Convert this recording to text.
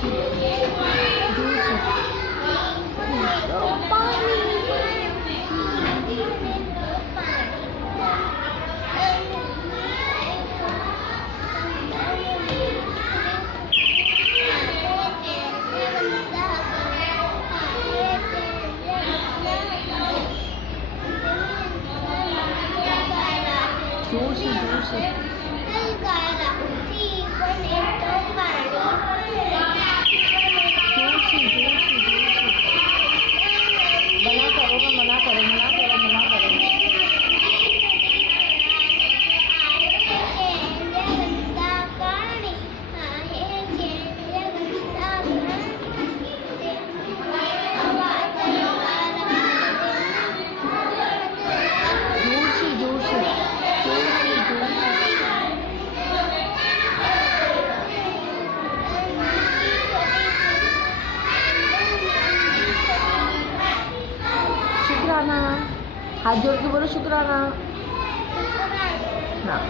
से जोर से तो पानी जोर से जोर से मना करो जोर से शुक्राना। हाथ जोड़ के बोलो शुक्राना। हाँ।